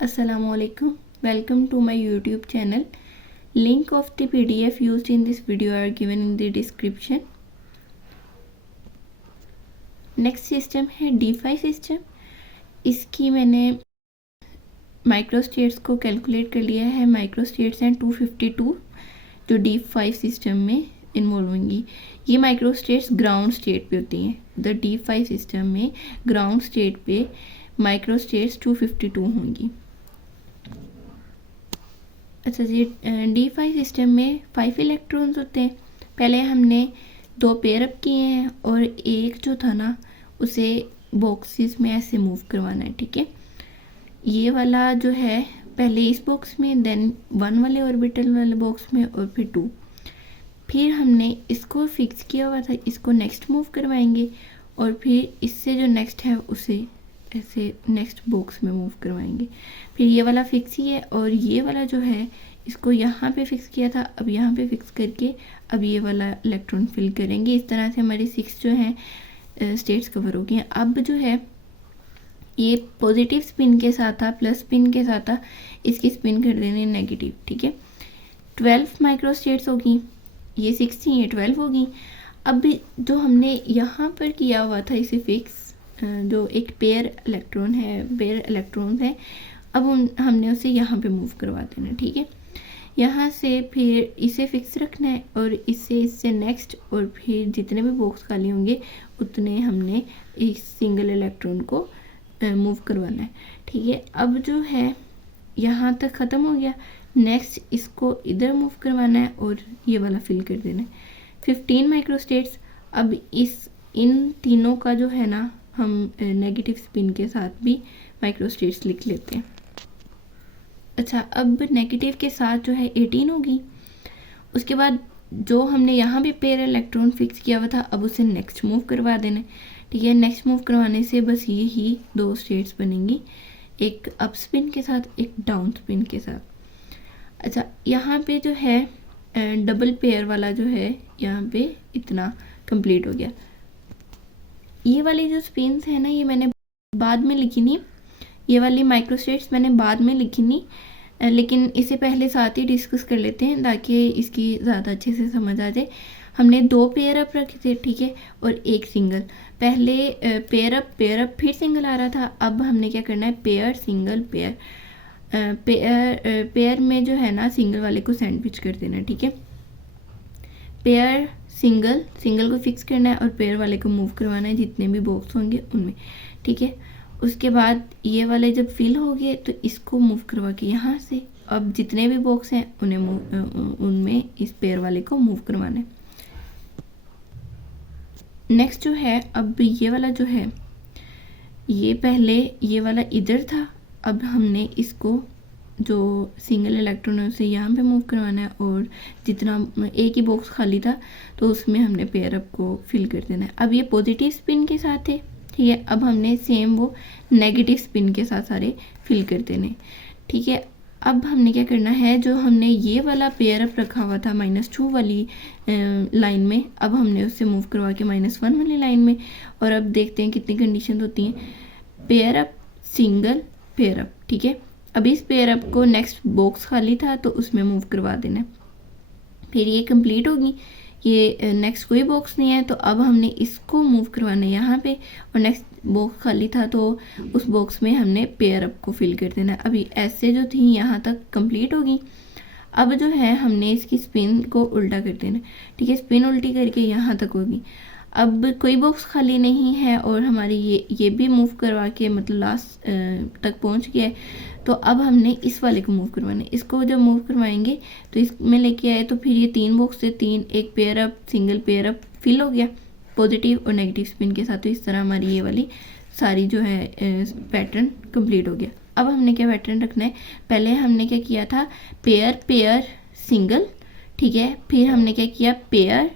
Assalamualaikum. Welcome to my YouTube channel. Link of the PDF used in this video are given in the description. Next system है D5 system. इसकी मैंने microstates को calculate कर लिया है. Microstates हैं 252 जो D5 सिस्टम में इन्वॉल्व होंगी. ये माइक्रोस्टेट्स ग्राउंड स्टेट पे होती हैं. द D5 सिस्टम में ग्राउंड स्टेट पे माइक्रोस्टेट्स 252 होंगी. अच्छा जी, D5 सिस्टम में 5 इलेक्ट्रॉन्स होते हैं. पहले हमने 2 पेयर अप किए हैं और एक जो था ना उसे बॉक्सेस में ऐसे मूव करवाना है. ठीक है, ये वाला जो है पहले इस बॉक्स में, देन 1 वाले ऑर्बिटल वाले बॉक्स में और फिर 2. फिर हमने इसको फिक्स किया हुआ था, इसको नेक्स्ट मूव करवाएंगे और फिर इससे जो नेक्स्ट है उसे ऐसे नेक्स्ट बॉक्स में मूव करवाएंगे. फिर ये वाला फिक्स ही है और ये वाला जो है इसको यहाँ पे फिक्स किया था, अब यहाँ पे फिक्स करके अब ये वाला इलेक्ट्रॉन फिल करेंगे. इस तरह से हमारी 6 जो हैं स्टेट्स कवर हो गई हैं. अब जो है ये पॉजिटिव स्पिन के साथ था, प्लस स्पिन के साथ था, इसकी स्पिन कर देनी नेगेटिव. ठीक है, 12 माइक्रो स्टेट्स होगी. ये 6 थी, ये 12 होगी. अब जो हमने यहाँ पर किया हुआ था इसे फिक्स, जो एक पेयर इलेक्ट्रॉन है, पेयर इलेक्ट्रॉन्स है, अब हमने उसे यहाँ पे मूव करवा देना. ठीक है, यहाँ से फिर इसे फिक्स रखना है और इससे नेक्स्ट और फिर जितने भी बॉक्स खाली होंगे उतने हमने इस सिंगल इलेक्ट्रॉन को मूव करवाना है. ठीक है, अब जो है यहाँ तक ख़त्म हो गया. नेक्स्ट इसको इधर मूव करवाना है और ये वाला फिल कर देना है. 15 माइक्रोस्टेट्स. अब इन तीनों का जो है ना हम नेगेटिव स्पिन के साथ भी माइक्रोस्टेट्स लिख लेते हैं. अच्छा, अब नेगेटिव के साथ जो है 18 होगी. उसके बाद जो हमने यहाँ पे पेयर इलेक्ट्रॉन फिक्स किया हुआ था अब उसे नेक्स्ट मूव करवा देना. ठीक है, नेक्स्ट मूव करवाने से बस ये ही 2 स्टेट्स बनेंगी, एक अप स्पिन के साथ, एक डाउन स्पिन के साथ. अच्छा, यहाँ पे जो है डबल पेयर वाला जो है यहाँ पे इतना कंप्लीट हो गया. ये वाली जो स्पिन्स है ना ये मैंने बाद में लिखी नहीं, ये वाली माइक्रोस्टेट्स मैंने बाद में लिखी नहीं, लेकिन इसे पहले साथ ही डिस्कस कर लेते हैं ताकि इसकी ज़्यादा अच्छे से समझ आ जाए. हमने 2 पेयर अप रखे थे. ठीक है, और एक सिंगल. पहले पेयर अप फिर सिंगल आ रहा था. अब हमने क्या करना है, पेयर सिंगल पेयर, पेयर में जो है ना सिंगल वाले को सैंडविच कर देना. ठीक है, पेयर सिंगल को फिक्स करना है और पेयर वाले को मूव करवाना है जितने भी बॉक्स होंगे उनमें. ठीक है, उसके बाद ये वाले जब फिल हो गए तो इसको मूव करवा के यहाँ से अब जितने भी बॉक्स हैं उनमें इस पेयर वाले को मूव करवाना है. नेक्स्ट जो है, अब ये वाला जो है ये पहले ये वाला इधर था, अब हमने इसको जो सिंगल इलेक्ट्रॉन है उसे यहाँ पे मूव करवाना है और जितना एक ही बॉक्स खाली था तो उसमें हमने पेयर अप को फिल कर देना है. अब ये पॉजिटिव स्पिन के साथ है. ठीक है, अब हमने सेम वो नेगेटिव स्पिन के साथ सारे फिल कर देने. ठीक है, अब हमने क्या करना है, जो हमने ये वाला पेयर अप रखा हुआ था -2 वाली लाइन में, अब हमने उससे मूव करवा के -1 वाली लाइन में. और अब देखते हैं कितनी कंडीशन होती हैं. Pair up, single, pair up. ठीक है, अब इस पेयर अप को नेक्स्ट बॉक्स खाली था तो उसमें मूव करवा देना. फिर ये कंप्लीट होगी. ये नेक्स्ट कोई बॉक्स नहीं है तो अब हमने इसको मूव करवाना है यहाँ पे और नेक्स्ट बॉक्स खाली था तो उस बॉक्स में हमने पेयर अप को फिल कर देना है. अभी ऐसे जो थी यहाँ तक कंप्लीट होगी. अब जो है हमने इसकी स्पिन को उल्टा कर देना. ठीक है, स्पिन उल्टी करके यहाँ तक होगी. अब कोई बॉक्स खाली नहीं है और हमारी ये भी मूव करवा के मतलब लास्ट तक पहुँच गया है. तो अब हमने इस वाले को मूव करवाना है. इसको जब मूव करवाएंगे तो इसमें लेके आए तो फिर ये 3 बॉक्स से 3, एक pair up, single pair up fill हो गया पॉजिटिव और नेगेटिव स्पिन के साथ. तो इस तरह हमारी ये वाली सारी जो है पैटर्न कंप्लीट हो गया. अब हमने क्या पैटर्न रखना है, पहले हमने क्या किया था, पेयर पेयर सिंगल. ठीक है, फिर हमने क्या किया, पेयर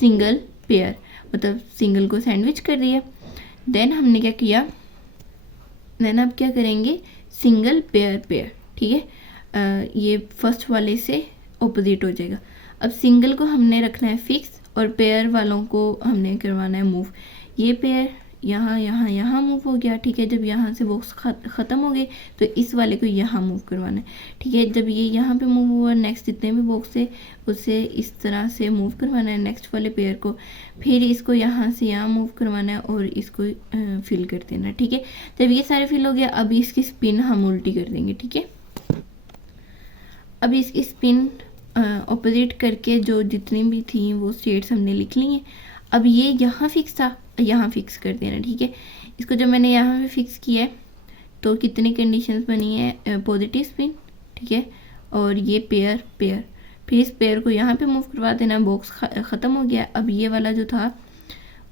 सिंगल पेयर, मतलब सिंगल को सैंडविच कर दिया. देन हमने क्या किया, देन अब क्या करेंगे, सिंगल पेयर पेयर. ठीक है, ये फर्स्ट वाले से ऑपोजिट हो जाएगा. अब सिंगल को हमने रखना है फिक्स और पेयर वालों को हमने करवाना है मूव. ये पेयर यहाँ यहाँ यहाँ मूव हो गया, ठीक है। जब यहाँ से बॉक्स ख़त्म हो गए तो इस वाले को यहाँ मूव करवाना है, ठीक है। जब ये यहाँ पे मूव हुआ, नेक्स्ट जितने भी बॉक्स है उसे इस तरह से मूव करवाना है नेक्स्ट वाले पेयर को, फिर इसको यहाँ से यहाँ मूव करवाना है और इसको फिल कर देना, ठीक है। जब ये सारे फिल हो गया, अब इसकी स्पिन हम उल्टी कर देंगे, ठीक है। अब इसकी स्पिन ऑपोजिट करके जो जितनी भी थी वो स्टेट्स हमने लिख ली हैं। अब ये यहाँ फिक्स था, यहाँ फिक्स कर देना, ठीक है। इसको जब मैंने यहाँ पे फिक्स किया है तो कितनी कंडीशंस बनी है, पॉजिटिव स्पिन, ठीक है, और ये पेयर फिर इस पेयर को यहाँ पे मूव करवा देना, बॉक्स ख़त्म हो गया। अब ये वाला जो था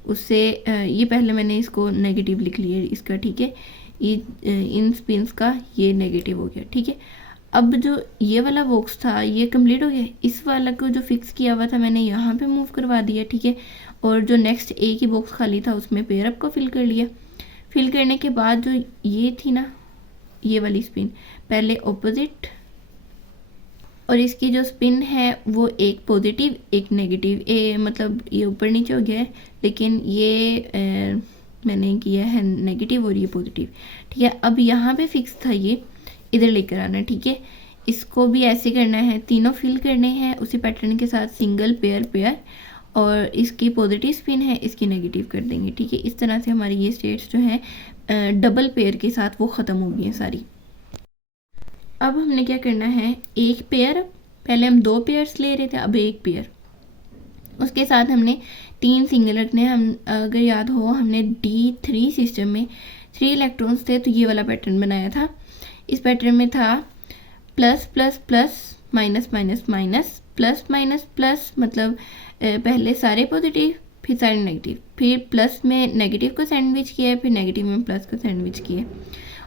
उससे ये पहले मैंने इसको नेगेटिव लिख लिया इसका, ठीक है। ये इन स्पिन्स का ये नेगेटिव हो गया, ठीक है। अब जो ये वाला बॉक्स था ये कंप्लीट हो गया, इस वाला को जो फिक्स किया हुआ था मैंने यहाँ पे मूव करवा दिया, ठीक है। और जो नेक्स्ट एक ही बॉक्स खाली था उसमें पेयर अप को फिल कर लिया। फिल करने के बाद जो ये थी ना, ये वाली स्पिन पहले ऑपोजिट, और इसकी जो स्पिन है वो एक पॉजिटिव एक नेगेटिव, मतलब ये ऊपर नीचे हो गया है, लेकिन ये मैंने किया है नेगेटिव और ये पॉजिटिव, ठीक है। अब यहाँ पे फिक्स था, ये इधर लेकर आना, ठीक है। इसको भी ऐसे करना है, तीनों फिल करने हैं उसी पैटर्न के साथ, सिंगल पेयर, और इसकी पॉजिटिव स्पिन है इसकी नेगेटिव कर देंगे, ठीक है। इस तरह से हमारी ये स्टेट्स जो हैं डबल पेयर के साथ वो ख़त्म हो गई हैं सारी। अब हमने क्या करना है, एक पेयर, पहले हम 2 पेयर्स ले रहे थे, अब एक पेयर, उसके साथ हमने 3 सिंगल रखने। हम अगर याद हो हमने D3 सिस्टम में 3 इलेक्ट्रॉन्स थे तो ये वाला पैटर्न बनाया था। इस पैटर्न में था plus plus plus minus minus minus plus minus plus, मतलब पहले सारे पॉजिटिव फिर सारे नेगेटिव, फिर प्लस में नेगेटिव को सैंडविच किया, फिर नेगेटिव में प्लस को सैंडविच किया,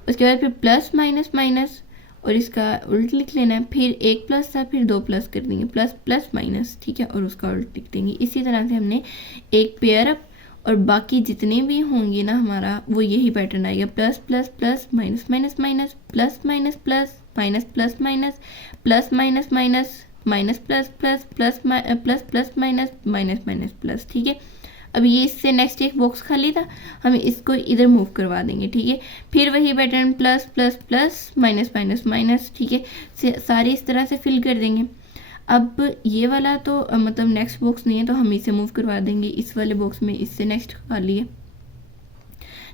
उसके बाद फिर प्लस माइनस माइनस और इसका उल्ट लिख लेना है। फिर एक प्लस था, फिर 2 प्लस कर देंगे, प्लस प्लस माइनस, ठीक है, और उसका उल्ट लिख देंगे। इसी तरह से हमने एक पेयर अप और बाकी जितने भी होंगे ना हमारा वो यही पैटर्न आएगा, plus plus plus minus minus minus plus minus plus minus plus minus plus minus minus minus plus plus plus plus plus minus minus minus plus, ठीक है। अब ये इससे नेक्स्ट एक बॉक्स खाली था, हम इसको इधर मूव करवा देंगे, ठीक है। फिर वही pattern plus plus plus minus minus minus, ठीक है, सारे इस तरह से फिल कर देंगे। अब ये वाला तो मतलब नेक्स्ट बॉक्स नहीं है तो हम इसे मूव करवा देंगे इस वाले बॉक्स में, इससे नेक्स्ट खाली है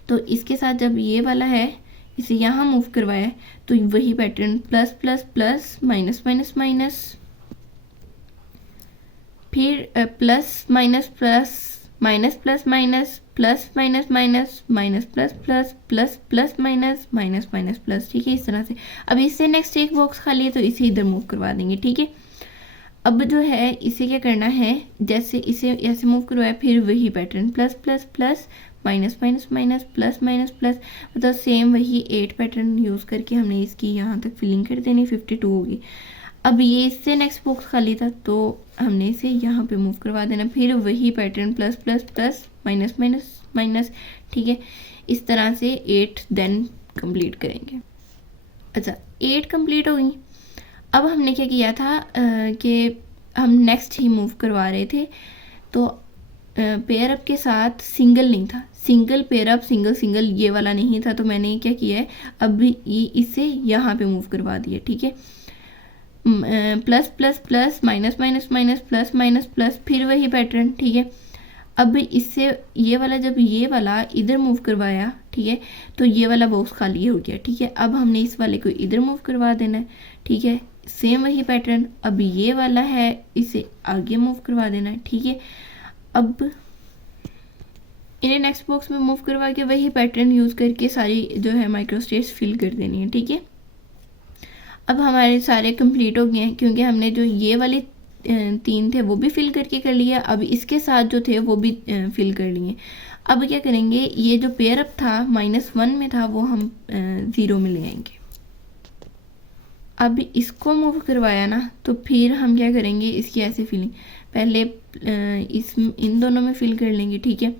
तो इसके साथ जब ये वाला है इसे यहाँ मूव करवाया है तो वही pattern plus plus plus minus minus minus, फिर plus minus plus minus plus minus plus minus minus minus plus plus plus plus minus minus minus plus, ठीक है, इस तरह से। अब इससे नेक्स्ट एक बॉक्स खाली है तो इसे इधर मूव करवा देंगे, ठीक है। अब जो है इसे क्या करना है, जैसे इसे ऐसे मूव करवाया फिर वही pattern plus plus plus minus minus minus plus minus plus, मतलब सेम वही 8 पैटर्न यूज़ करके हमने इसकी यहाँ तक फिलिंग कर देनी, 52 होगी। अब ये इससे नेक्स्ट बॉक्स खाली था तो हमने इसे यहाँ पे मूव करवा देना, फिर वही pattern plus plus plus minus minus minus, ठीक है। इस तरह से 8 देन कंप्लीट करेंगे। अच्छा 8 कंप्लीट हो गई। अब हमने क्या किया था कि हम नेक्स्ट ही मूव करवा रहे थे तो पेयर अप के साथ सिंगल नहीं था, single pair up single single ये वाला नहीं था, तो मैंने क्या किया है अब ये इसे यहाँ पे मूव करवा दिया, ठीक है। Plus plus plus minus minus minus plus minus plus, फिर वही पैटर्न, ठीक है। अब इससे ये वाला जब ये वाला इधर मूव करवाया, ठीक है, तो ये वाला बॉक्स खाली हो गया, ठीक है। अब हमने इस वाले को इधर मूव करवा देना है, ठीक है, सेम वही पैटर्न। अब ये वाला है इसे आगे मूव करवा देना है, ठीक है। अब इन्हें नेक्स्ट बॉक्स में मूव करवा के वही पैटर्न यूज़ करके सारी जो है माइक्रोस्टेट्स फिल कर देनी है, ठीक है। अब हमारे सारे कंप्लीट हो गए हैं क्योंकि हमने जो ये वाले 3 थे वो भी फिल करके कर लिया, अब इसके साथ जो थे वो भी फिल कर लिए। अब क्या करेंगे, ये जो पेयर अप था -1 में था वो हम 0 में ले आएंगे। अब इसको मूव करवाया ना तो फिर हम क्या करेंगे, इसकी ऐसे फिलिंग पहले इन दोनों में फिल कर लेंगे, ठीक है,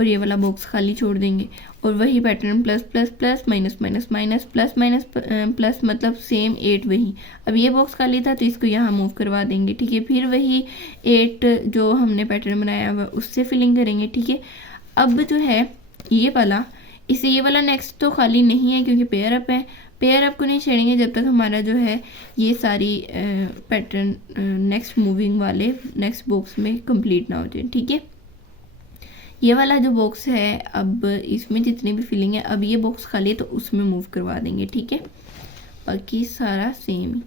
और ये वाला बॉक्स खाली छोड़ देंगे और वही pattern plus plus plus minus minus minus plus minus plus, मतलब सेम 8 वही। अब ये बॉक्स खाली था तो इसको यहाँ मूव करवा देंगे, ठीक है, फिर वही 8 जो हमने पैटर्न बनाया हुआ उससे फिलिंग करेंगे, ठीक है। अब जो है ये वाला, इससे ये वाला नेक्स्ट तो खाली नहीं है क्योंकि पेयर अप है। पेयर अप को नहीं छेड़ेंगे जब तक हमारा जो है ये सारी पैटर्न नेक्स्ट मूविंग वाले नेक्स्ट बॉक्स में कंप्लीट ना हो जाए, ठीक है। ये वाला जो बॉक्स है, अब इसमें जितनी भी फिलिंग है, अब ये बॉक्स खाली है तो उसमें मूव करवा देंगे, ठीक है। बाकी सारा सेम ही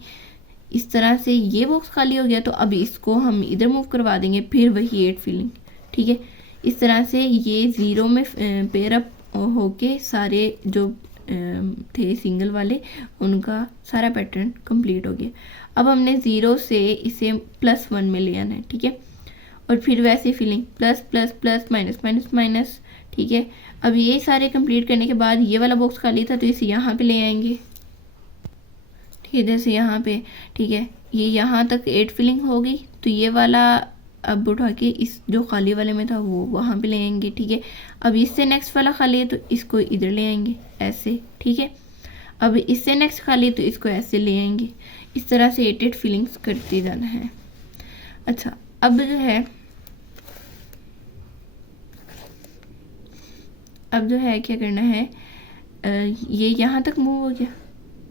इस तरह से ये बॉक्स खाली हो गया तो अब इसको हम इधर मूव करवा देंगे, फिर वही 8 फिलिंग, ठीक है। इस तरह से ये 0 में पेयर अप होके सारे जो थे सिंगल वाले उनका सारा पैटर्न कंप्लीट हो गया। अब हमने 0 से इसे +1 में ले आना है, ठीक है। और फिर वैसे filling plus plus plus minus minus minus, ठीक है। अब ये सारे कंप्लीट करने के बाद ये वाला बॉक्स खाली था तो इसे यहाँ पे ले आएंगे, ठीक है, जैसे यहाँ पे, ठीक है। ये यहाँ तक 8 फिलिंग हो गई तो ये वाला अब उठा के इस जो खाली वाले में था वो वहाँ पे ले आएंगे, ठीक है। अब इससे नेक्स्ट वाला खाली है तो इसको इधर ले आएंगे ऐसे, ठीक है। अब इससे नेक्स्ट खाली है तो इसको ऐसे ले आएंगे। इस तरह से 8 फिलिंग्स करते जाना है। अच्छा, अब जो है क्या करना है, ये यहाँ तक मूव हो गया,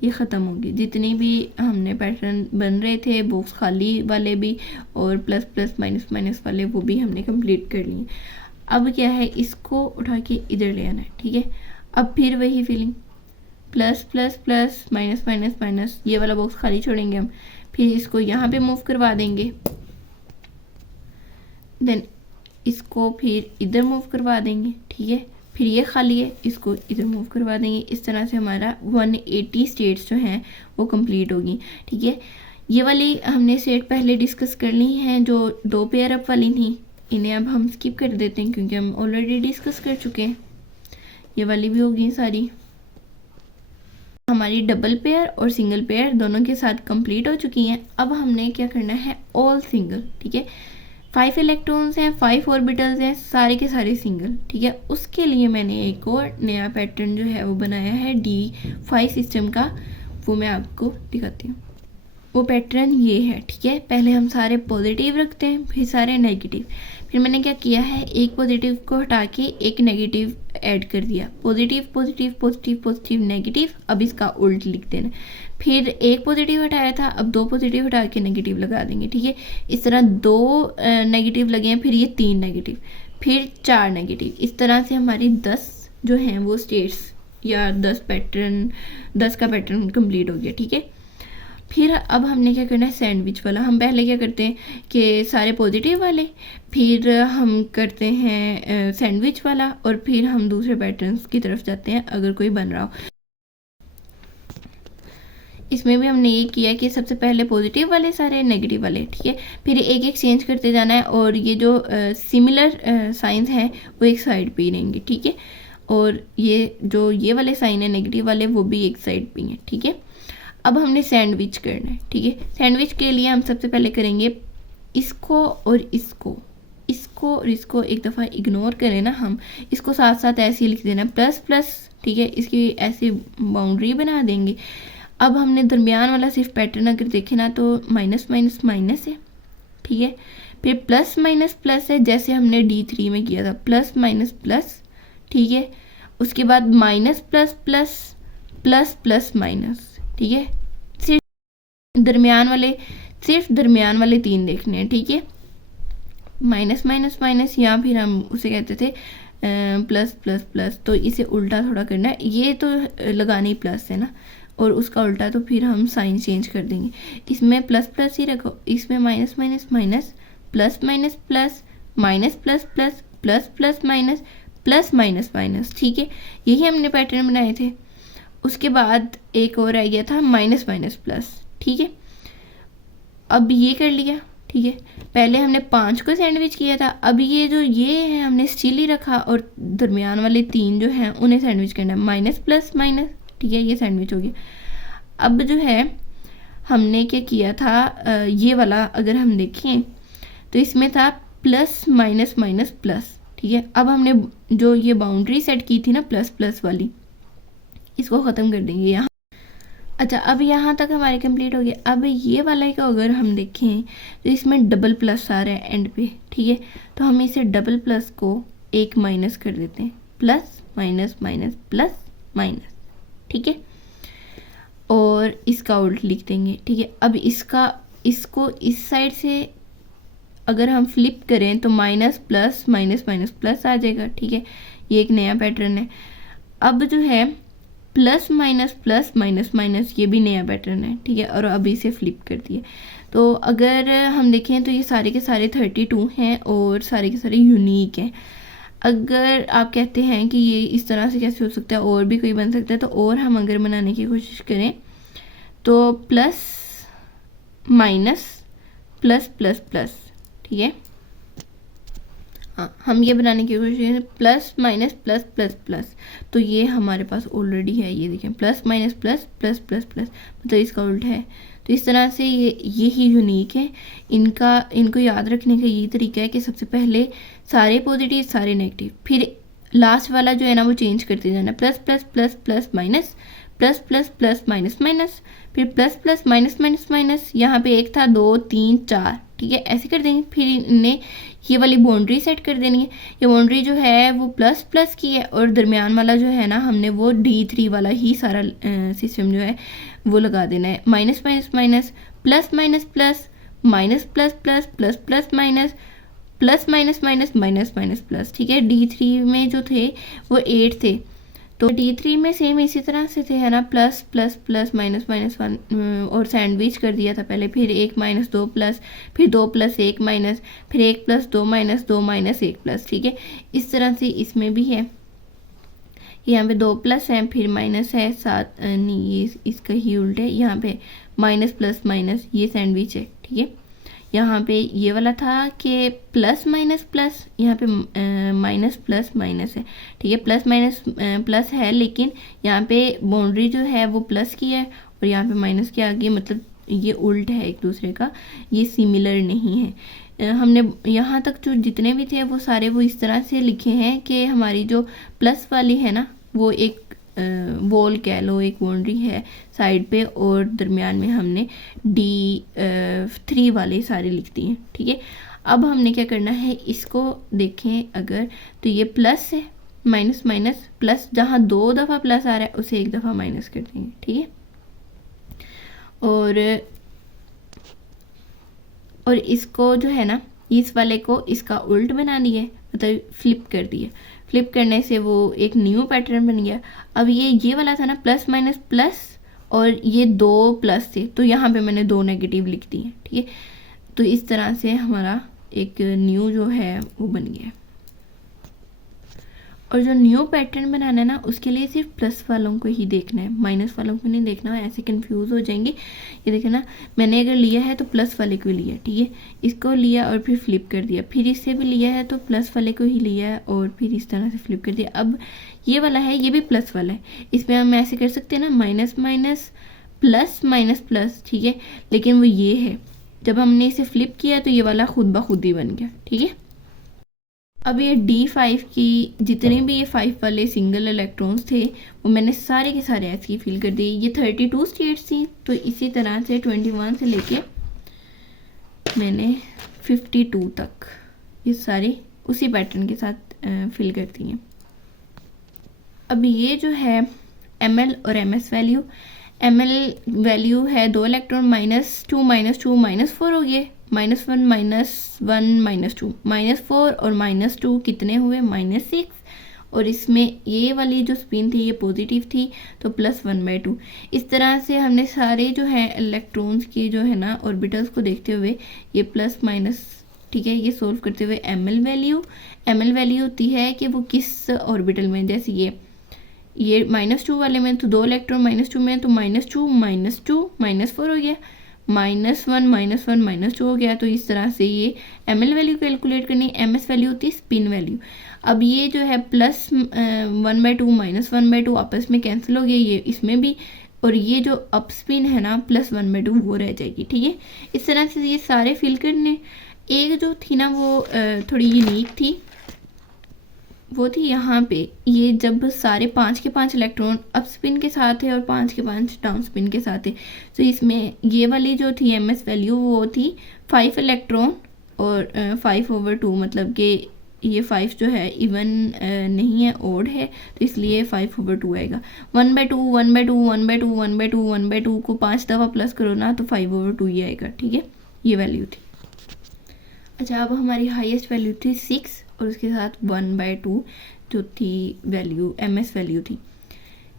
ये ख़त्म हो गया। जितने भी हमने पैटर्न बन रहे थे बॉक्स खाली वाले भी और प्लस प्लस माइनस माइनस वाले वो भी हमने कंप्लीट कर लिए। अब क्या है, इसको उठा के इधर ले आना है, ठीक है। अब फिर वही filling plus plus plus minus minus minus, ये वाला बॉक्स खाली छोड़ेंगे हम, फिर इसको यहाँ पे मूव करवा देंगे, देन इसको फिर इधर मूव करवा देंगे, ठीक है। फिर ये खाली है, इसको इधर मूव करवा देंगे। इस तरह से हमारा 180 स्टेट्स जो हैं वो कंप्लीट होगी, ठीक है। ये वाली हमने स्टेट पहले डिस्कस कर ली हैं जो 2 पेयर अप वाली थी, इन्हें अब हम स्किप कर देते हैं क्योंकि हम ऑलरेडी डिस्कस कर चुके हैं। ये वाली भी होगी सारी हमारी डबल पेयर और सिंगल पेयर दोनों के साथ कंप्लीट हो चुकी हैं। अब हमने क्या करना है, ऑल सिंगल, ठीक है। 5 इलेक्ट्रॉन्स हैं, 5 ऑर्बिटल्स हैं, सारे के सारे सिंगल, ठीक है। उसके लिए मैंने एक और नया पैटर्न जो है वो बनाया है D5 सिस्टम का, वो मैं आपको दिखाती हूँ। वो पैटर्न ये है, ठीक है। पहले हम सारे पॉजिटिव रखते हैं, फिर सारे नेगेटिव। फिर मैंने क्या किया है, एक पॉजिटिव को हटा के एक नेगेटिव ऐड कर दिया, positive positive positive positive negative. अब इसका उल्ट लिख देना। फिर एक पॉजिटिव हटाया था, अब 2 पॉजिटिव हटा के नेगेटिव लगा देंगे, ठीक है। इस तरह 2 नेगेटिव लगे हैं, फिर ये 3 नेगेटिव, फिर 4 नेगेटिव। इस तरह से हमारी 10 जो हैं वो स्टेट्स या 10 का पैटर्न कंप्लीट हो गया, ठीक है। फिर अब हमने क्या करना है, सैंडविच वाला। हम पहले क्या करते हैं कि सारे पॉजिटिव वाले, फिर हम करते हैं सैंडविच वाला, और फिर हम दूसरे पैटर्न्स की तरफ जाते हैं अगर कोई बन रहा हो। इसमें भी हमने ये किया कि सबसे पहले पॉजिटिव वाले सारे, नेगेटिव वाले, ठीक है। फिर एक एक चेंज करते जाना है और ये जो सिमिलर साइंस हैं वो एक साइड पे ही रहेंगे, ठीक है। और ये जो ये वाले साइन है नेगेटिव वाले वो भी एक साइड पे हैं, ठीक है। अब हमने सैंडविच करना है, ठीक है। सैंडविच के लिए हम सबसे पहले करेंगे इसको और इसको एक दफ़ा इग्नोर करें ना, हम इसको साथ साथ ऐसे ही लिख देना प्लस प्लस, ठीक है। इसकी ऐसी बाउंड्री बना देंगे। अब हमने दरमियान वाला सिर्फ पैटर्न अगर देखें ना तो माइनस माइनस माइनस है, ठीक है। फिर प्लस माइनस प्लस है, जैसे हमने D3 में किया था, प्लस माइनस प्लस, ठीक है। उसके बाद minus plus plus plus plus minus, ठीक है। सिर्फ दरमियान वाले 3 देखने हैं, ठीक है। माइनस माइनस माइनस, या फिर हम उसे कहते थे प्लस प्लस प्लस, तो इसे उल्टा थोड़ा करना है। ये तो लगानी प्लस है ना, और उसका उल्टा तो फिर हम साइन चेंज कर देंगे। इसमें प्लस प्लस ही रखो, इसमें minus minus minus, plus minus plus, minus plus plus, plus plus minus, plus minus minus, ठीक है। यही हमने पैटर्न बनाए थे। उसके बाद एक और आ गया था माइनस माइनस प्लस, ठीक है। अब ये कर लिया, ठीक है। पहले हमने 5 को सैंडविच किया था, अब ये है हमने स्टिल ही रखा, और दरमियान वाले 3 जो हैं उन्हें सैंडविच करना है, माइनस प्लस माइनस, ठीक है। ये सैंडविच हो गया। अब जो है हमने क्या किया था, ये वाला अगर हम देखें तो इसमें था प्लस माइनस माइनस प्लस, ठीक है। अब हमने जो ये बाउंड्री सेट की थी ना प्लस प्लस वाली, इसको ख़त्म कर देंगे यहाँ। अच्छा, अब यहाँ तक हमारे कंप्लीट हो गया। अब ये वाला का अगर हम देखें तो इसमें डबल प्लस आ रहा है एंड पे, ठीक है। तो हम इसे डबल प्लस को एक माइनस कर देते हैं, plus minus minus plus minus, ठीक है। और इसका उल्ट लिख देंगे, ठीक है। अब इसको इस साइड से अगर हम फ्लिप करें तो minus plus minus minus plus आ जाएगा, ठीक है। ये एक नया पैटर्न है। अब जो है प्लस माइनस माइनस ये भी नया पैटर्न है, ठीक है। और अब इसे फ्लिप कर दिए तो अगर हम देखें तो ये सारे के सारे 32 हैं और सारे के सारे यूनिक हैं। अगर आप कहते हैं कि ये इस तरह से कैसे हो सकता है, और भी कोई बन सकता है, तो और हम अगर बनाने की कोशिश करें तो plus minus plus plus plus, ठीक है। हाँ, हम ये बनाने की कोशिश करें plus minus plus plus plus, तो ये हमारे पास ऑलरेडी है। ये देखें plus minus plus plus plus plus, मतलब इसका उल्ट है। तो इस तरह से ये ही यूनिक है। इनको याद रखने का यही तरीका है कि सबसे पहले सारे पॉजिटिव सारे नेगेटिव, फिर लास्ट वाला जो है ना वो चेंज करते जाना, plus plus plus plus minus plus plus plus minus minus, फिर plus plus minus minus minus, यहाँ पे एक था 2 3 4, ठीक है। ऐसे कर देंगे। फिर इन्हें ये वाली बाउंड्री सेट कर देनी है। ये बाउंड्री जो है वो प्लस प्लस की है और दरमियान वाला जो है ना हमने वो D3 वाला ही सारा सिस्टम जो है वो लगा देना है। Minus minus minus plus minus plus minus plus plus plus plus minus plus minus minus minus minus plus, ठीक है। D3 में जो थे वो 8 थे, तो D3 में सेम इसी तरह से थे, है ना, plus plus plus minus minus 1 और सैंडविच कर दिया था पहले। फिर 1 माइनस 2 प्लस, फिर 2 प्लस 1 माइनस, फिर 1 प्लस 2 माइनस 2 माइनस 1 प्लस, ठीक है। इस तरह से इसमें भी है। यहाँ पे 2 प्लस है, फिर माइनस है, 7 नहीं ये इसका ही उल्ट है। यहाँ पे माइनस प्लस माइनस, ये सैंडविच है, ठीक है। यहाँ पे ये वाला था कि प्लस माइनस प्लस, यहाँ पे माइनस प्लस माइनस है, ठीक है। प्लस माइनस प्लस है, लेकिन यहाँ पे बाउंड्री जो है वो प्लस की है और यहाँ पे माइनस की आ गई, मतलब ये उल्ट है एक दूसरे का, ये सिमिलर नहीं है। हमने यहाँ तक जो जितने भी थे वो सारे वो इस तरह से लिखे हैं कि हमारी जो प्लस वाली है ना वो एक वॉल कह लो, एक बाउंड्री है साइड पे, और दरमियान में हमने D3 वाले सारे लिख दिए, ठीक है। अब हमने क्या करना है, इसको देखें अगर तो ये प्लस है, माइनस माइनस प्लस, जहाँ 2 दफ़ा प्लस आ रहा है उसे 1 दफ़ा माइनस कर देंगे, ठीक है। और इसको जो है ना इस वाले को इसका उल्ट बना दिया, मतलब फ्लिप कर दिया। फ्लिप करने से वो एक न्यू पैटर्न बन गया। अब ये वाला था ना प्लस माइनस प्लस, और ये 2 प्लस थे, तो यहाँ पे मैंने 2 नेगेटिव लिख दिए, ठीक है। तो इस तरह से हमारा एक न्यू जो है वो बन गया। और जो न्यू पैटर्न बनाना है ना उसके लिए सिर्फ प्लस वालों को ही देखना है, माइनस वालों को नहीं देखना है, ऐसे कंफ्यूज हो जाएंगे। ये देखें ना, मैंने अगर लिया है तो प्लस वाले को लिया, ठीक है, इसको लिया और फिर फ्लिप कर दिया, फिर इससे भी लिया है तो प्लस वाले को ही लिया है और फिर इस तरह से फ्लिप कर दिया। अब ये वाला है, ये भी प्लस वाला है, इसमें हम ऐसे कर सकते हैं ना, minus minus plus minus plus, ठीक है। लेकिन वो ये है, जब हमने इसे फ्लिप किया तो ये वाला खुद ब खुद ही बन गया, ठीक है। अब ये D5 की जितने भी ये 5 वाले सिंगल इलेक्ट्रॉन्स थे वो मैंने सारे के सारे ऐसे फिल कर दिए। ये 32 स्टेट्स थी, तो इसी तरह से 21 से लेके मैंने 52 तक ये सारे उसी पैटर्न के साथ फिल कर दिए। अब ये जो है ml और ms वैल्यू, ml वैल्यू है 2 इलेक्ट्रॉन, -2 -2 -4 हो गए, -1 -1 -2 -4 और -2 कितने हुए, -6। और इसमें ये वाली जो स्पिन थी ये पॉजिटिव थी, तो +1/2। इस तरह से हमने सारे जो है इलेक्ट्रॉन्स की जो है ना ऑर्बिटल्स को देखते हुए ये प्लस माइनस, ठीक है, ये सोल्व करते हुए ml वैल्यू होती है कि वो किस ऑर्बिटल में, जैसे ये -2 वाले में तो 2 इलेक्ट्रॉन -2 में, तो -2 -4 हो गया, -1 -1 -2 हो गया। तो इस तरह से ये ml वैल्यू कैलकुलेट करनी। ms वैल्यू होती है स्पिन वैल्यू। अब ये जो है +1/2 -1/2 आपस में कैंसिल हो गया, ये इसमें भी, और ये जो अप स्पिन है ना +1/2 वो रह जाएगी, ठीक है। इस तरह से ये सारे फिल करने। एक जो थी ना वो थोड़ी यूनिक थी, वो थी यहाँ पे, ये जब सारे 5 के 5 इलेक्ट्रॉन अप स्पिन के साथ है और 5 के 5 डाउन स्पिन के साथ है, तो इसमें ये वाली जो थी एमएस वैल्यू वो थी 5 इलेक्ट्रॉन और 5/2, मतलब कि ये 5 जो है इवन नहीं है, ओड है, तो इसलिए 5/2 आएगा। 1/2 1/2 1/2 1/2 1/2 को 5 दफ़ा प्लस करो ना तो 5/2 ही आएगा। ठीक है, ये वैल्यू थी। अच्छा, अब हमारी हाईएस्ट वैल्यू थी 6 और उसके साथ 1/2 जो थी वैल्यू एमएस वैल्यू थी।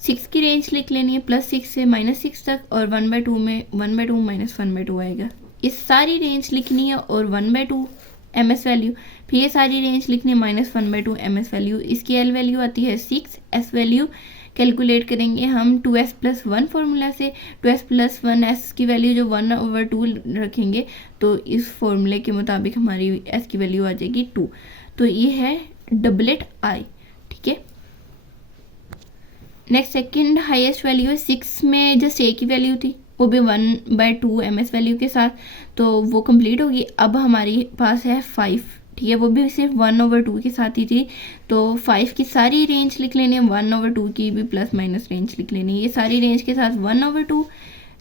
6 की रेंज लिख लेनी है +6 से -6 तक, और 1/2 में 1/2 -1/2 आएगा। इस सारी रेंज लिखनी है और 1/2 एमएस वैल्यू, फिर ये सारी रेंज लिखनी है -1/2 एमएस वैल्यू। इसकी एल वैल्यू आती है 6, एस वैल्यू कैलकुलेट करेंगे हम 2s+1 फार्मूला से। 2s+1 एस की वैल्यू जो 1/2 रखेंगे तो इस फॉर्मूले के मुताबिक हमारी एस की वैल्यू आ जाएगी 2। तो ये है डबलेट आई। ठीक है, नेक्स्ट सेकंड हाईएस्ट वैल्यू है 6 में जस्ट ए की वैल्यू थी, वो भी 1/2 एमएस वैल्यू के साथ, तो वो कंप्लीट होगी। अब हमारे पास है 5। ठीक है, वो भी सिर्फ 1/2 के साथ ही थी, तो 5 की सारी रेंज लिख लेनी है, 1/2 की भी प्लस माइनस रेंज लिख लेनी है। ये सारी रेंज के साथ 1/2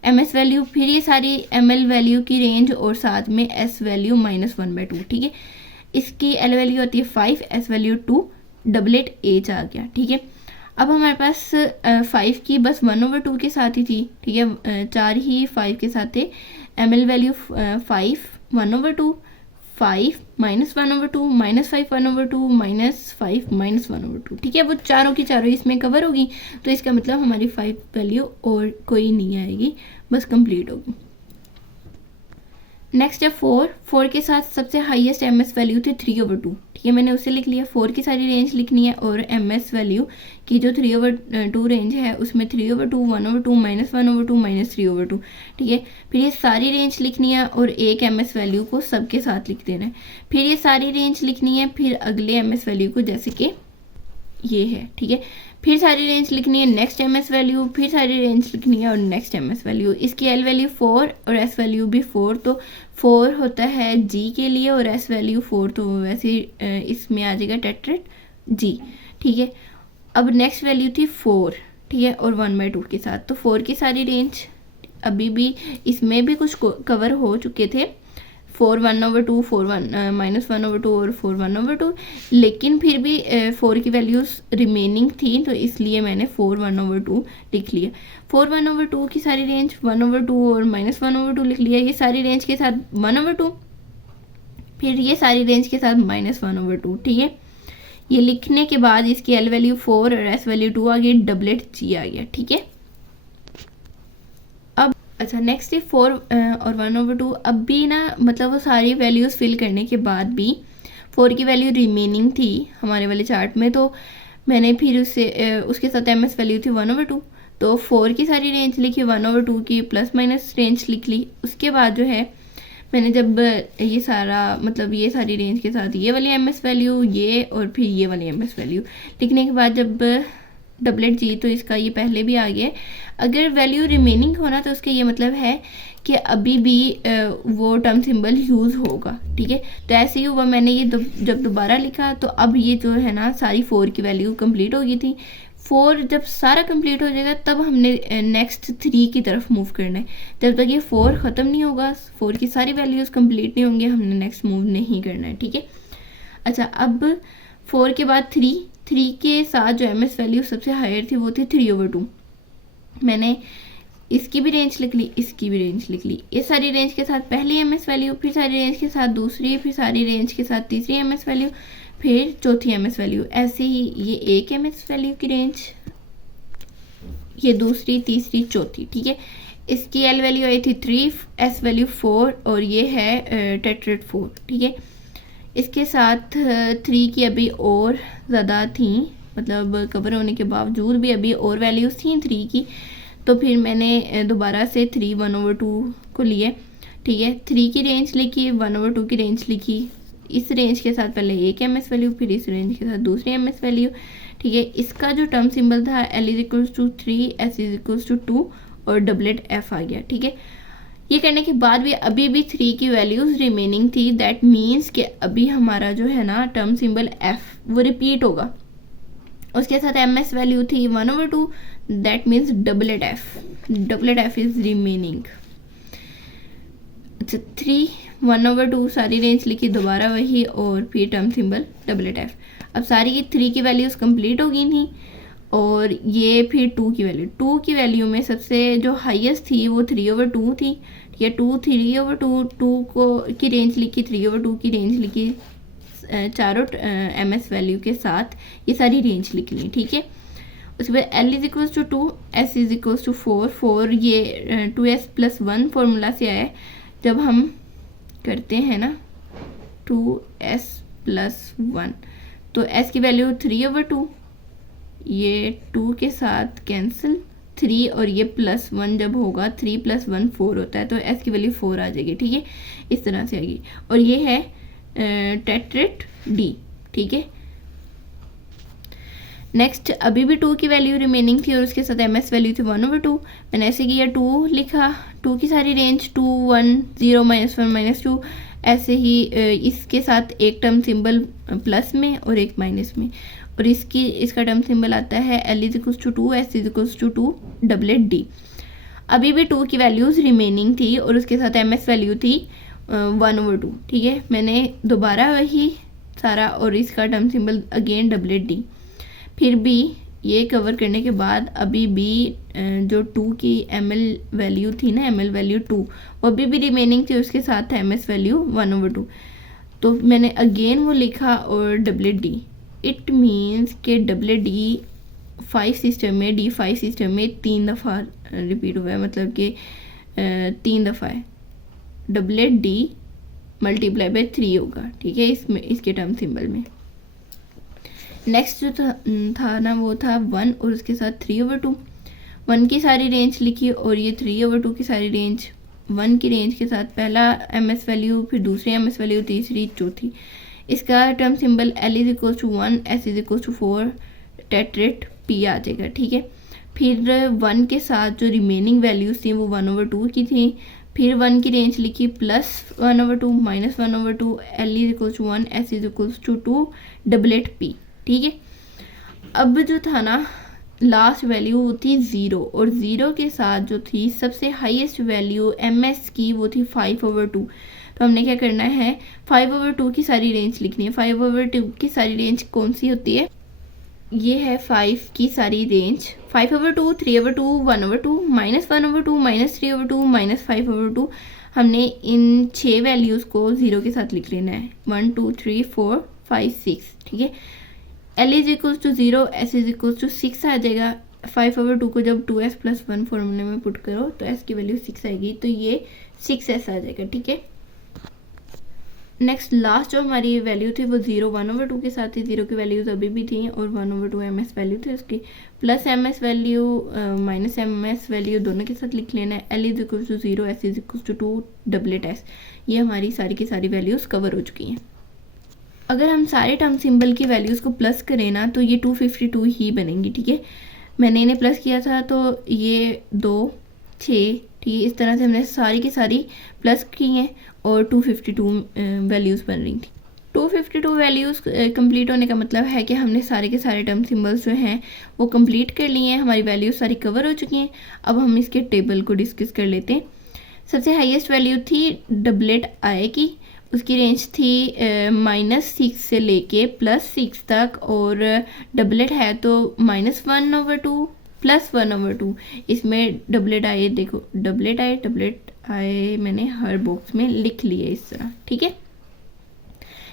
एमएस वैल्यू, फिर ये सारी एमएल वैल्यू की रेंज और साथ में एस वैल्यू -1/2। ठीक है, इसकी एल वैल्यू आती है 5, एस वैल्यू 2, डबलेट एच आ गया। ठीक है, अब हमारे पास 5 की बस 1/2 के साथ ही थी। ठीक है, 4 ही 5 के साथ थे। ML value 5 1/2, 5 -1/2 -5 1/2 -5 -1/2। ठीक है, वो चारों की चारों इसमें कवर होगी, तो इसका मतलब हमारी 5 वैल्यू और कोई नहीं आएगी, बस कंप्लीट होगी। नेक्स्ट है 4 के साथ सबसे हाईएस्ट एमएस वैल्यू थी 3/2। ठीक है, मैंने उसे लिख लिया। 4 की सारी रेंज लिखनी है और एमएस वैल्यू की जो 3/2 रेंज है उसमें 3/2 1/2 -1/2 -3/2। ठीक है, फिर ये सारी रेंज लिखनी है और एक एमएस वैल्यू को सबके साथ लिख देना है। फिर ये सारी रेंज लिखनी है फिर अगले एमएस वैल्यू को, जैसे कि ये है। ठीक है, फिर सारी रेंज लिखनी है नेक्स्ट एमएस वैल्यू, फिर सारी रेंज लिखनी है और नेक्स्ट एमएस वैल्यू। इसकी एल वैल्यू 4 और एस वैल्यू भी 4, तो 4 होता है जी के लिए और एस वैल्यू 4, तो वैसे इसमें आ जाएगा टेट्रेट जी। ठीक है, अब नेक्स्ट वैल्यू थी 4। ठीक है, और 1/2 के साथ, तो 4 की सारी रेंज अभी भी इसमें भी कुछ कवर हो चुके थे, 4 1/2 4 -1/2 और 4 1/2, लेकिन फिर भी 4 की वैल्यूज रिमेनिंग थी, तो इसलिए मैंने 4 1/2 लिख लिया। 4 1/2 की सारी रेंज 1/2 और -1/2 लिख लिया। ये सारी रेंज के साथ 1/2, फिर ये सारी रेंज के साथ -1/2। ठीक है, ये लिखने के बाद इसकी एल वैल्यू 4 और एस वैल्यू 2 आ गई, डबलेट जी आ गया। ठीक है, अच्छा नेक्स्ट है 4 और 1/2। अब भी ना मतलब वो सारी वैल्यूज़ फिल करने के बाद भी 4 की वैल्यू रिमेनिंग थी हमारे वाले चार्ट में, तो मैंने फिर उसके साथ एमएस वैल्यू थी 1/2, तो 4 की सारी रेंज लिखी, 1/2 की प्लस माइनस रेंज लिख ली। उसके बाद जो है मैंने जब ये सारा मतलब ये सारी रेंज के साथ ये वाली एमएस वैल्यू, ये और फिर ये वाली एमएस वैल्यू लिखने के बाद जब डबलेट जी, तो इसका ये पहले भी आ गया। अगर वैल्यू रिमेनिंग होना तो उसका ये मतलब है कि अभी भी वो टर्म सिंबल यूज़ होगा। ठीक है, तो ऐसे ही हुआ, मैंने ये जब दोबारा लिखा तो अब ये जो है ना सारी 4 की वैल्यू कंप्लीट हो गई थी। 4 जब सारा कंप्लीट हो जाएगा तब हमने नेक्स्ट 3 की तरफ मूव करना है। जब तक ये 4 ख़त्म नहीं होगा, 4 की सारी वैल्यूज़ कंप्लीट नहीं होंगे, हमने नेक्स्ट मूव नहीं करना है। ठीक है, अच्छा अब 4 के बाद 3 के साथ जो एमएस वैल्यू सबसे हायर थी वो थी 3/2। मैंने इसकी भी रेंज लिख ली, इसकी भी रेंज लिख ली। ये सारी रेंज के साथ पहली एमएस वैल्यू, फिर सारी रेंज के साथ दूसरी, फिर सारी रेंज के साथ तीसरी एमएस वैल्यू, फिर चौथी एमएस वैल्यू। ऐसे ही ये एक एमएस वैल्यू की रेंज, ये दूसरी, तीसरी, चौथी। ठीक है, इसकी एल वैल्यू आई थी 3, एस वैल्यू 4 और ये है टेट्रेट 4। ठीक है, इसके साथ 3 की अभी और ज़्यादा थी, मतलब कवर होने के बावजूद भी अभी और वैल्यूज़ थी 3 की, तो फिर मैंने दोबारा से 3 1/2 को लिए। ठीक है, 3 की रेंज लिखी, 1/2 की रेंज लिखी। इस रेंज के साथ पहले एक एमएस वैल्यू, फिर इस रेंज के साथ दूसरी एमएस वैल्यू। ठीक है, इसका जो टर्म सिंबल था L=3, S=2 और डबलेट एफ आ गया। ठीक है, ये करने के बाद भी अभी भी 3 की वैल्यूज़ रिमेनिंग थी, दैट मीन्स कि अभी हमारा जो है ना टर्म सिंबल एफ वो रिपीट होगा। उसके साथ एमएस वैल्यू थी 1/2, that means doublet F is remaining. अच्छा 3 1/2 सारी रेंज लिखी दोबारा वही और फिर टर्म सिंबल डबल-एफ। अब सारी की 3 की वैल्यूज़ कंप्लीट हो गई थी और ये फिर 2 की वैल्यू में सबसे जो हाईएस्ट थी वो 3/2 थी। ठीक है, 3/2 2 को की रेंज लिखी, 3/2 की रेंज लिखी, चारों एमएस वैल्यू के साथ ये सारी रेंज लिख ली। ठीक है, उसके बाद L is equals to 2, S is equals to 4 ये 2s+1 फॉर्मूला से आया है। जब हम करते हैं ना 2s+1 तो s की वैल्यू 3/2, ये 2 के साथ कैंसिल, 3 और ये +1 जब होगा 3 + 1 4 होता है तो s की वैल्यू 4 आ जाएगी। ठीक है, इस तरह से आएगी और ये है टेट्रेट D। ठीक है, नेक्स्ट अभी भी 2 की वैल्यू रिमेनिंग थी और उसके साथ एमएस वैल्यू थी 1/2। मैंने ऐसे किया 2 लिखा, 2 की सारी रेंज 2 1 0 -1 -2, ऐसे ही इसके साथ एक टर्म सिंबल प्लस में और एक माइनस में, और इसका टर्म सिंबल आता है L is equals to 2, S is equals to 2 डबलेट D। अभी भी 2 की वैल्यूज़ रिमेनिंग थी और उसके साथ एमएस वैल्यू थी 1/2। ठीक है, मैंने दोबारा वही सारा और इसका term symbol again doublet D। फिर भी ये कवर करने के बाद अभी भी जो 2 की ml वैल्यू थी ना, ml वैल्यू 2, वो अभी भी रिमेनिंग थी, उसके साथ ms वैल्यू 1/2। तो मैंने अगेन वो लिखा और डबलेट D। इट मीन्स के डबलेट D 5 सिस्टम में, D5 सिस्टम में 3 दफ़ा रिपीट हुआ है, मतलब कि 3 दफ़ा है। डबलेट D मल्टीप्लाई बाय 3 होगा। ठीक है, इसमें इसके टर्म सिंबल में नेक्स्ट जो था ना वो था 1 और उसके साथ 3/2। 1 की सारी रेंज लिखी और ये 3/2 की सारी रेंज, 1 की रेंज के साथ पहला एमएस वैल्यू, फिर दूसरी एमएस वैल्यू, तीसरी, चौथी। इसका term symbol L is equals to 1, S is equals to 4, tetrad P आ जाएगा। ठीक है, फिर 1 के साथ जो रिमेनिंग वैल्यूज थी वो 1/2 की थी। फिर 1 की रेंज लिखी +1/2 -1/2, L is equals to 1, S is equals to 2 डबलेट P। ठीक है, अब जो था ना लास्ट वैल्यू वो थी 0 और 0 के साथ जो थी सबसे हाईएस्ट वैल्यू एमएस की वो थी 5/2। तो हमने क्या करना है, 5/2 की सारी रेंज लिखनी है। 5/2 की सारी रेंज कौन सी होती है, ये है 5 की सारी रेंज, 5/2 3/2 1/2 -1/2 -3/2 -5/2। हमने इन 6 वैल्यूज़ को 0 के साथ लिख लेना है, 1 2 3 4 5 6। ठीक है, L is equals to 0, S is equals to 6 आ जाएगा। 5/2 को जब 2s+1 फॉर्मूले में पुट करो तो s की वैल्यू 6 आएगी, तो ये 6s आ जाएगा। ठीक है, नेक्स्ट लास्ट जो हमारी वैल्यू थी वो 0 1/2 के साथ थी। 0 की वैल्यूज अभी भी थी और 1/2 एमएस वैल्यू थी उसकी, plus MS value minus MS value दोनों के साथ लिख लेना है। L is equals to 0, S is equals to 2 doublet S। ये हमारी सारी की सारी वैल्यूज़ कवर हो चुकी हैं। अगर हम सारे टर्म सिंबल की वैल्यूज़ को प्लस करें ना तो ये 252 ही बनेंगी। ठीक है, मैंने इन्हें प्लस किया था तो ये 2 6, ठीक है, इस तरह से हमने सारी की सारी प्लस की हैं और 252 वैल्यूज़ बन रही थी। 252 वैल्यूज़ कंप्लीट होने का मतलब है कि हमने सारे के सारे टर्म सिंबल्स जो हैं वो कंप्लीट कर लिए हैं, हमारी वैल्यूज़ सारी कवर हो चुकी हैं। अब हम इसके टेबल को डिस्कस कर लेते हैं। सबसे हाईएस्ट वैल्यू थी डबलेट आई की, उसकी रेंज थी -6 से लेके +6 तक, और डबलेट है तो -1/2 +1/2। इसमें डबलेट आए, देखो डबलेट आए मैंने हर बॉक्स में लिख लिए इस तरह। ठीक है,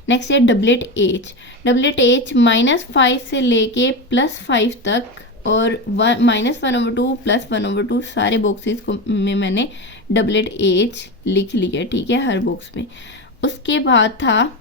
नेक्स्ट है डबलेट एच। डबलेट एच -5 से लेके +5 तक और -1/2 +1/2 सारे बॉक्सेस को में मैंने डबलेट एच लिख लिया। ठीक है, हर बॉक्स में। उसके बाद था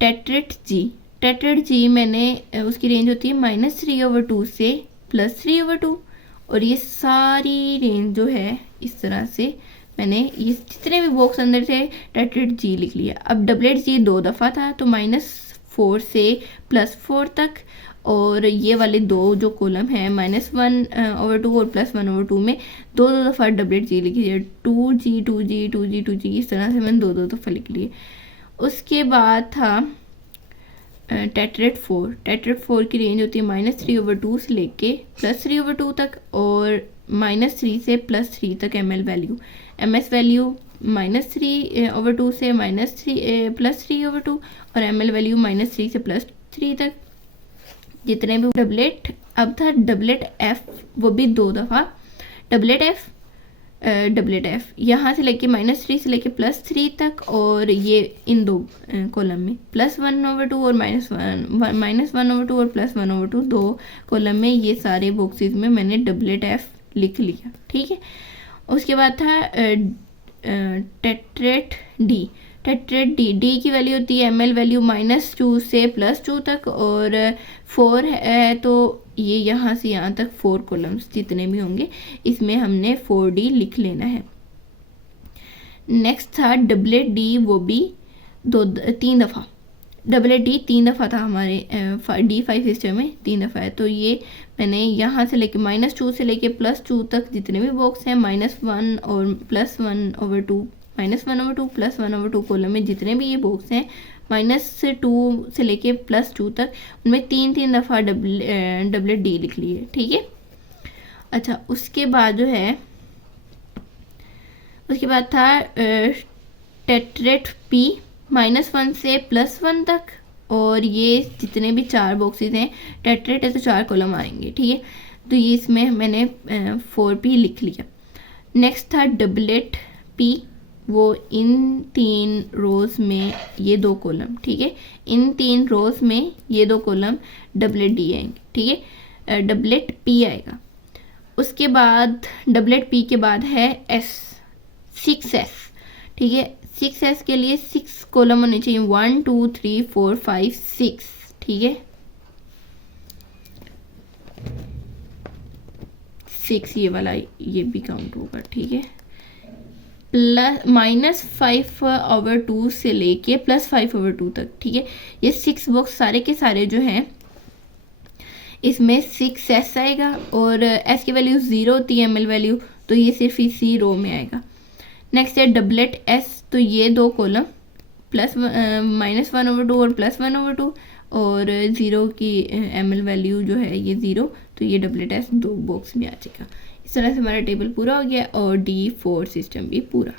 टेट्रेट जी। टेट्रेट जी मैंने उसकी रेंज होती है -3/2 से +3/2, और ये सारी रेंज जो है इस तरह से मैंने ये जितने भी बॉक्स अंदर थे टेट्रेट जी लिख लिया। अब डबलेट जी 2 दफ़ा था तो -4 से +4 तक, और ये वाले दो जो कॉलम है -1/2 और +1/2 में 2 दफ़ा डबलेट जी लिखी है, 2G 2G 2G 2G, इस तरह से मैंने 2 दफ़ा लिख लिए। उसके बाद था टेट्रेट 4। टेट्रेट 4 की रेंज होती है -3/2 से लेके +3/2 तक और -3 से +3 तक ml वैल्यू। एमएस वैल्यू -3/2 से +3/2 और ml वैल्यू -3 से +3 तक जितने भी डबलेट। अब था डबलेट एफ, वो भी 2 दफ़ा डबलेट एफ यहाँ से लेके -3 से लेके +3 तक, और ये इन दो कॉलम में +1/2 और -1/2 और +1/2 दो कॉलम में, ये सारे बॉक्सेस में मैंने डबलेट एफ लिख लिया। ठीक है, उसके बाद था टेट्रेट डी की वैल्यू होती है ml वैल्यू -2 से +2 तक, और 4 है तो ये यहाँ से यहाँ तक 4 कॉलम्स जितने भी होंगे इसमें हमने 4D लिख लेना है। नेक्स्ट था डबलेट डी, वो भी 3 दफ़ा। डबलेट डी 3 दफ़ा था हमारे D5 सिस्टम में, 3 दफ़ा है। तो ये मैंने यहाँ से लेके -2 से लेके +2 तक जितने भी बॉक्स हैं -1 और +1/2 -1/2 +1/2 कॉलम में जितने भी ये बॉक्स हैं -2 से लेके +2 तक, उनमें 3 दफ़ा डबलेट डी लिख लिए। ठीक है, अच्छा उसके बाद जो है, उसके बाद था टेट्रेट पी -1 से +1 तक, और ये जितने भी 4 बॉक्सेस हैं, टेट्रेट है तो 4 कॉलम आएंगे। ठीक है, तो ये इसमें मैंने 4P लिख लिया। नेक्स्ट था डबलेट पी, वो इन 3 रोज में ये 2 कॉलम। ठीक है, इन 3 रोज में ये 2 कॉलम डबलेट डी आएंगे। ठीक है, डबलेट पी आएगा। उसके बाद डबलेट पी के बाद है 6S। ठीक है, 6S के लिए 6 कॉलम होने चाहिए, 1 2 3 4 5 6। ठीक है, 6 ये वाला ये भी काउंट होगा। ठीक है, -5/2 से लेके +5/2 तक। ठीक है, ये 6 बॉक्स सारे के सारे जो हैं इसमें 6S आएगा, और S की वैल्यू 0 होती है ml वैल्यू, तो ये सिर्फ इसी रो में आएगा। नेक्स्ट है डबलेट S, तो ये 2 कॉलम -1/2 और +1/2, और 0 की ml वैल्यू जो है ये 0, तो ये डबलेट S 2 बॉक्स में आ जाएगा। इस तरह से हमारा टेबल पूरा हो गया और D4 सिस्टम भी पूरा।